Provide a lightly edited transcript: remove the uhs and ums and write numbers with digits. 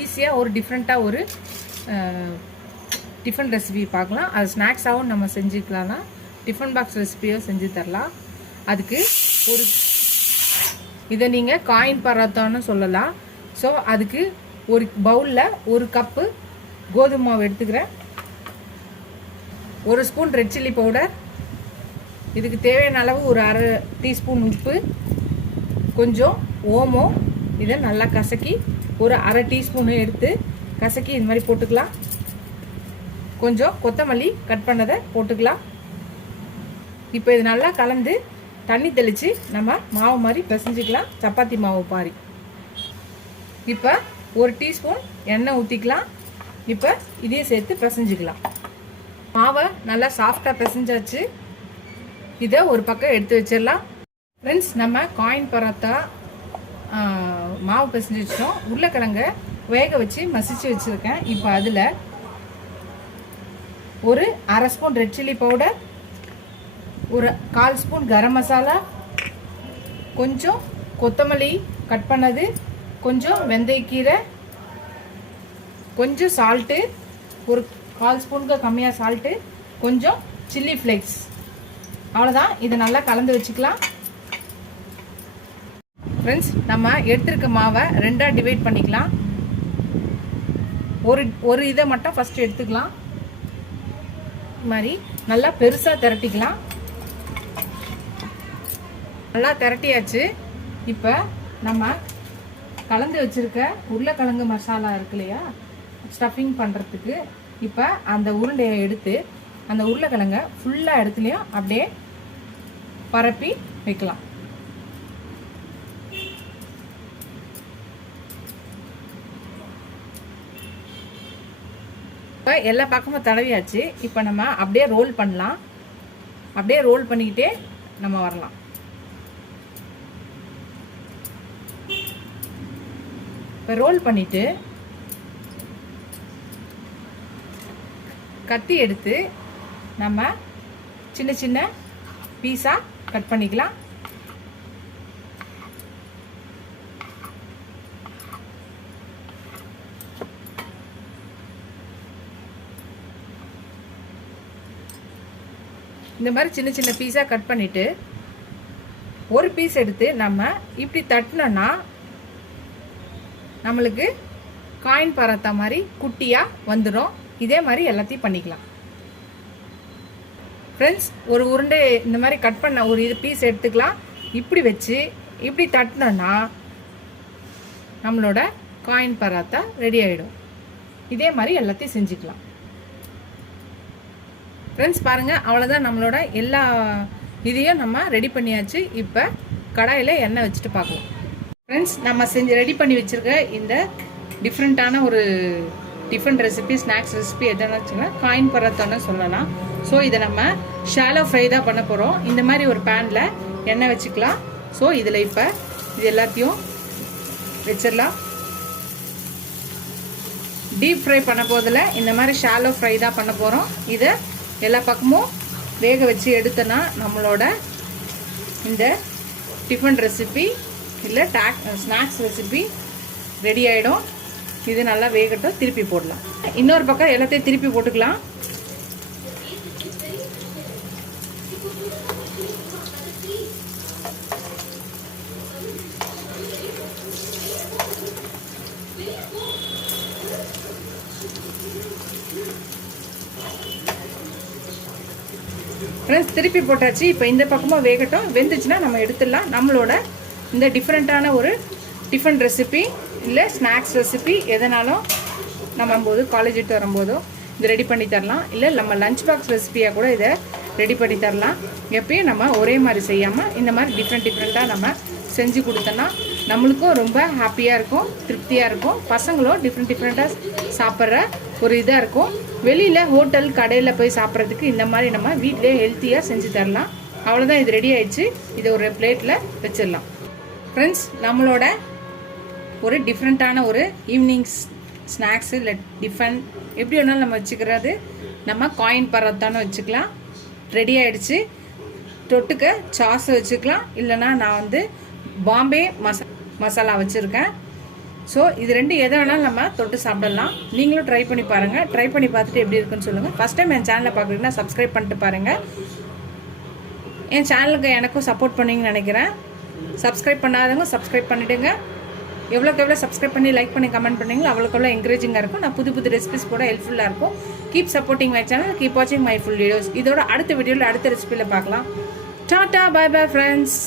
ஈஸியாக ஒரு டிஃப்ரெண்ட்டாக ஒரு டிஃபன் ரெசிபி பார்க்கலாம். அது ஸ்நாக்ஸாகவும் நம்ம செஞ்சுக்கலாம்னா டிஃபன் பாக்ஸ் ரெசிபியோ செஞ்சு தரலாம். அதுக்கு ஒரு இதை நீங்கள் காயின் பராத்தான்னு சொல்லலாம். ஸோ அதுக்கு ஒரு பவுலில் ஒரு கப்பு கோதுமை மாவு எடுத்துக்கிறேன். ஒரு ஸ்பூன் ரெட் சில்லி பவுடர், இதுக்கு தேவையான அளவு ஒரு அரை டீஸ்பூன் உப்பு, கொஞ்சம் ஓமம், இதை நல்லா கசக்கி ஒரு அரை டீஸ்பூனு எடுத்து கசக்கி இந்த மாதிரி போட்டுக்கலாம். கொஞ்சம் கொத்தமல்லி கட் பண்ணதை போட்டுக்கலாம். இப்போ இது நல்லா கலந்து தண்ணி தெளித்து நம்ம மாவு மாதிரி பிசைஞ்சிக்கலாம், சப்பாத்தி மாவு மாதிரி. இப்போ ஒரு டீஸ்பூன் எண்ணெய் ஊற்றிக்கலாம். இப்போ இதையும் சேர்த்து பிசைஞ்சிக்கலாம். மாவை நல்லா சாஃப்டாக பிசைஞ்சாச்சு. இதை ஒரு பக்கம் எடுத்து வச்சிடலாம். ஃப்ரெண்ட்ஸ், நம்ம காயின் பராத்தா மாவு பிசைஞ்சு வச்சிட்டோம். உருளைக்கிழங்க வேக வச்சு மசிச்சு வச்சுருக்கேன். இப்போ அதில் ஒரு அரை ஸ்பூன் ரெட் சில்லி பவுடர், ஒரு 1/4 ஸ்பூன் கரம் மசாலா, கொஞ்சம் கொத்தமல்லி கட் பண்ணது, கொஞ்சம் வெந்தயக்கீரை, கொஞ்சம் சால்ட்டு, ஒரு 1/4 ஸ்பூனுக்கு கம்மியாக சால்ட்டு, கொஞ்சம் சில்லி ஃப்ளேக்ஸ். அவ்வளோதான். இதை நல்லா கலந்து வச்சுக்கலாம். ஃப்ரெண்ட்ஸ், நம்ம எடுத்துருக்க மாவை 2ஆக டிவைட் பண்ணிக்கலாம். ஒரு இதை மட்டும் ஃபஸ்ட்டு எடுத்துக்கலாம். இது மாதிரி நல்லா பெருசாக திரட்டிக்கலாம். நல்லா திரட்டியாச்சு. இப்போ நம்ம கலந்து வச்சுருக்க உருளைக்கிழங்கு மசாலா இருக்கு இல்லையா, ஸ்டஃபிங் பண்ணுறதுக்கு, இப்போ அந்த உருண்டையை எடுத்து அந்த உருளைக்கிழங்க ஃபுல்லாக இடத்துலையும் அப்படியே பரப்பி வைக்கலாம். இப்போ எல்லா பக்கமும் தடவியாச்சு. இப்போ நம்ம அப்படியே ரோல் பண்ணலாம். அப்படியே ரோல் பண்ணிக்கிட்டே நம்ம வரலாம். இப்போ ரோல் பண்ணிவிட்டு கத்தி எடுத்து நம்ம சின்ன சின்ன பீஸாக கட் பண்ணிக்கலாம். இந்த மாதிரி சின்ன சின்ன பீஸாக கட் பண்ணிவிட்டு ஒரு பீஸ் எடுத்து நம்ம இப்படி தட்டினோன்னா நம்மளுக்கு காயின் பராத்தா மாதிரி குட்டியாக வந்துடும். இதே மாதிரி எல்லாத்தையும் பண்ணிக்கலாம். ஃப்ரெண்ட்ஸ், ஒரு உருண்டை இந்த மாதிரி கட் பண்ண ஒரு இது பீஸ் எடுத்துக்கலாம். இப்படி வச்சு இப்படி தட்டினோன்னா நம்மளோட காயின் பராத்தா ரெடி ஆகிடும். இதே மாதிரி எல்லாத்தையும் செஞ்சுக்கலாம். ஃப்ரெண்ட்ஸ், பாருங்கள், அவ்வளோதான். நம்மளோட எல்லா இதையும் நம்ம ரெடி பண்ணியாச்சு. இப்போ கடாயில் எண்ணெய் வச்சுட்டு பார்க்கலாம். ஃப்ரெண்ட்ஸ், நம்ம ரெடி பண்ணி வச்சுருக்க இந்த டிஃப்ரெண்ட்டான ஒரு டிஃபன் ரெசிபி, ஸ்நாக்ஸ் ரெசிபி எதுனா வச்சுக்கலாம், காயின் பராத்தான்னு சொல்லலாம். ஸோ இதை நம்ம ஷாலோ ஃப்ரை தான் பண்ண போகிறோம். இந்த மாதிரி ஒரு பேனில் எண்ணெய் வச்சுக்கலாம். ஸோ இதில் இப்போ இது எல்லாத்தையும் வச்சிடலாம். டீப் ஃப்ரை பண்ண போதில் இந்த மாதிரி ஷாலோ ஃப்ரை தான் பண்ண போகிறோம். இதை எல்லா பக்கமும் வேக வச்சு எடுத்தோன்னா நம்மளோட இந்த டிஃபன் ரெசிபி இல்லை ஸ்நாக்ஸ் ரெசிபி ரெடி ஆகிடும். இது நல்லா வேகட்டும். திருப்பி போடலாம். இன்னொரு பக்கம் எல்லாத்தையும் திருப்பி போட்டுக்கலாம். ஃப்ரெண்ட்ஸ், திருப்பி போட்டாச்சு. இப்போ இந்த பக்கமும் வேகட்டும். வெந்துச்சுன்னா நம்ம எடுத்துடலாம். நம்மளோட இந்த டிஃப்ரெண்ட்டான ஒரு டிஃபன் ரெசிபி இல்லை ஸ்நாக்ஸ் ரெசிபி எதனாலும் நம்ம போது காலேஜ் விட்டு வரும்போதோ இது ரெடி பண்ணி தரலாம். இல்லை நம்ம லஞ்ச் பாக்ஸ் ரெசிபியாக கூட இதை ரெடி பண்ணி தரலாம். எப்பயும் நம்ம ஒரே மாதிரி செய்யாமல் இந்த மாதிரி டிஃப்ரெண்ட்டாக நம்ம செஞ்சு கொடுத்தோன்னா நம்மளுக்கும் ரொம்ப ஹாப்பியாக இருக்கும், திருப்தியாக இருக்கும். பசங்களும் டிஃப்ரெண்ட்டாக சாப்பிட்ற ஒரு இதாக இருக்கும். வெளியில் ஹோட்டல் கடையில் போய் சாப்பிட்றதுக்கு இந்த மாதிரி நம்ம வீட்டிலே ஹெல்த்தியாக செஞ்சு தரலாம். அவ்வளோதான். இது ரெடி ஆயிடுச்சு. இதை ஒரு பிளேட்டில் வச்சிடலாம். ஃப்ரெண்ட்ஸ், நம்மளோட ஒரு டிஃப்ரெண்ட்டான ஒரு ஈவினிங்ஸ் ஸ்நாக்ஸு இல்லை டிஃபன் எப்படி வேணாலும் நம்ம வச்சுக்கிறது. நம்ம காயின் பராத்தான்னு வச்சுக்கலாம். ரெடி ஆகிடுச்சு. தொட்டுக்க சாஸ் வச்சுக்கலாம். இல்லைனா நான் பாம்பே மசாலா வச்சுருக்கேன். ஸோ இது ரெண்டு எதை வேணாலும் நம்ம தொட்டு சாப்பிடலாம். நீங்களும் ட்ரை பண்ணி பாருங்கள். ட்ரை பண்ணி பார்த்துட்டு எப்படி இருக்குன்னு சொல்லுங்கள். ஃபஸ்ட் டைம் என் சேனலை பார்க்குறீங்கன்னா சப்ஸ்கிரைப் பண்ணிட்டு பாருங்கள். என் சேனலுக்கு எனக்கும் சப்போர்ட் பண்ணுவீங்கன்னு நினைக்கிறேன். சப்ஸ்கிரைப் பண்ணாதவங்க சப்ஸ்கிரைப் பண்ணிவிடுங்க. எவ்வளோக்கு எவ்வளோ சப்ஸ்கிரைப் பண்ணி லைக் பண்ணி கமெண்ட் பண்ணிங்களோ அவ்வளோக்கு எவ்வளோ என்கரேஜிங்காக இருக்கும். நான் புது புது ரெசிபிஸ் கூட ஹெல்ப்ஃபுல்லாக இருக்கும். Keep supporting my channel, keep வாட்சிங் மை ஃபுல் வீடியோஸ். இதோட அடுத்த வீடியோவில் அடுத்த ரெசிபியில் பார்க்கலாம். டாட்டா, பை பை ஃப்ரெண்ட்ஸ்.